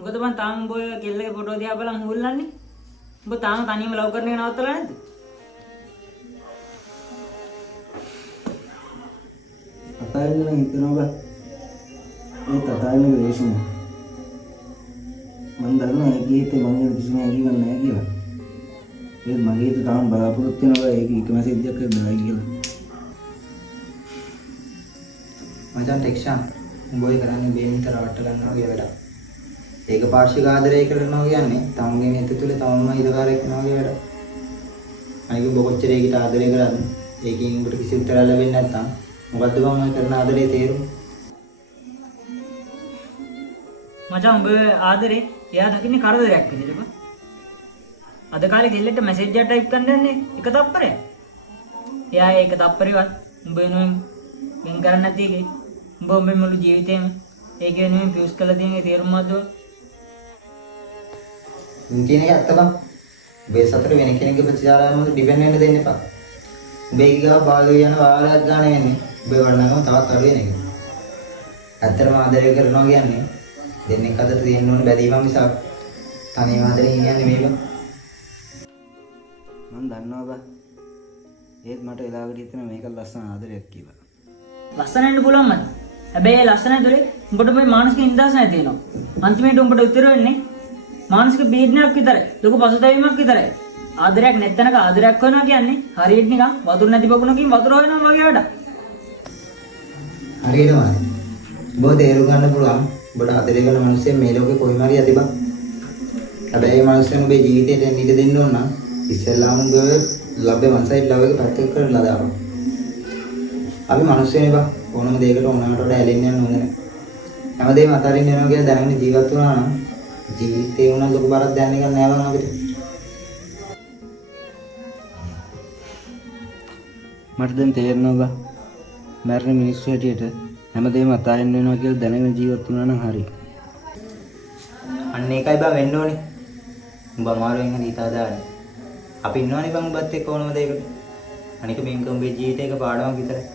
මොකද බං තාම උඹ ඔය කෙල්ලගේ ෆොටෝ දිහා බලන් හුල්ලන්නේ. උඹ තාම තනියම ලව් කරන එක නවත්තලා නැද්ද? අතාරින්න නම් හිතනවා බං. ඒ අතාරින්න දේශන. මම දන්නවා ඒකේ හිතේ මම ගැන කිසිම හැඟීමක් නැහැ කියලා. ඒ මගේ හිතේ තාම බලාපොරොත්තු වෙනවා ඒක එක මැසේජ් එකක් කරලා කියලා. මචං ටෙක්ෂන් උඹ ඔය කරන්නේ බේමිතර වට ගන්නවා වගේ වැඩක්. ඒක පාර්ශවික ආදරය කරනවා කියන්නේ තමුන්ගේ හිත තුළ තමන්ම හිතකාරයෙක් වෙනවා වගේ වැඩක්. අනික ඔබ කොච්චර ඒකට ආදරය කරත් ඒකෙන් උඹට කිසි උත්තරයක් ලැබෙන්නේ නැත්නම් මොකද්ද බං ඔය කරන ආදරේ තේරුම? මචං උඹ ආදරේ එයා දකින්නේ කරදරයක් විදිහට බං. අද කාලේ කෙල්ලෙක්ට මැසේජ් එකක් ටයිප් කරන්න යන්නේ එක තප්පරයක්. එයා ඒක තප්පරේවත් උඹ වෙනුවෙන් වෙන් කරන්න නැති එකේ උඹ උඹේ මුළු ජීවිතේම ඒක වෙනුවෙන් ෆියුස් කරලා තියෙන තේරුම මොකද්ද? උන් කියන එක ඇත්ත බං. ඔබේ සතර වෙන කෙනෙක්ගේ ප්‍රතිචාරයන් වලට ඩිපෙන්ඩ් වෙන්න දෙන්න එපා. ඔබේ ගාව භාගය යන වාරයක් ගන්න වෙන්නේ. ඔබේ වර්ණනම තවත් අඩු වෙන එක. ඇත්තටම ආදරය කරනවා කියන්නේ දෙන්නෙක් අතර තියෙන්න ඕන බැඳීමක් මිසක් තනියම ආදරේ කියන්නේ නෙමෙයි බං. මම දන්නවා බං. ඒත් මට වෙලාවකට හිතෙනවා මේක ලස්සන ආදරයක් කියලා. ලස්සන වෙන්න පුළුවන් මචං. හැබැයි ඒ ලස්සන ඇතුලේ උඹට මේ මානසික ඉන්දාස නැති වෙනවා. අන්තිමේට උඹට උත්තර වෙන්නේ මානසික පීඩනයක් විතරයි. ලොකු පසුතැවීමක් විතරයි. ආදරයක් නැත්නම්ක ආදරයක් වෙනවා කියන්නේ හරියට නිකන් වතුර නැති බකුණකින් වතුර හොයනවා වගේ වැඩක්. හරියටමයි. ඔබ තේරුම් ගන්න පුළුවන් ඔබට ආදරය කරන මිනිස්සු මේ ලෝකේ කොයිම හරි ඇති බං. හැබැයි මේ මිනිස්සුන් ඔබේ ජීවිතේට නිද දෙන්න ඕන නම් ඉස්සෙල්ලාම ඔබ ලබ්බේ වන් සයිඩ් ලව් එක පැත්තක කරලා දාන්න. අපි මිනිස්සුනේ බං. ඕනම දෙයකට ඕනකට වඩා ඇලෙන්න යන්න හොඳ නැහැ. හැමදේම අතාරින්න යනවා කියලා දැනගෙන ජීවත් වුණා නම් ජීවිතේ උනන් ලොකු බරක් දැනන්න එක නෑ බං අපිට. මට දැන් තේරෙනවා බං. මරණ මිනිස්සු හැටියට හැමදේම අතාරින්න වෙනවා කියලා දැනගෙන ජීවත් වුණා නම් හරි. අන්න ඒකයි බං වෙන්න ඕනේ. උඹ අමාරුවෙන් හරි හිතා දාන්න. අපි ඉන්නවනේ බං උඹත් එක්ක ඕනම දෙයකට. අනික මේක උඹේ ජීවිතේක පාඩමක් විතරයි.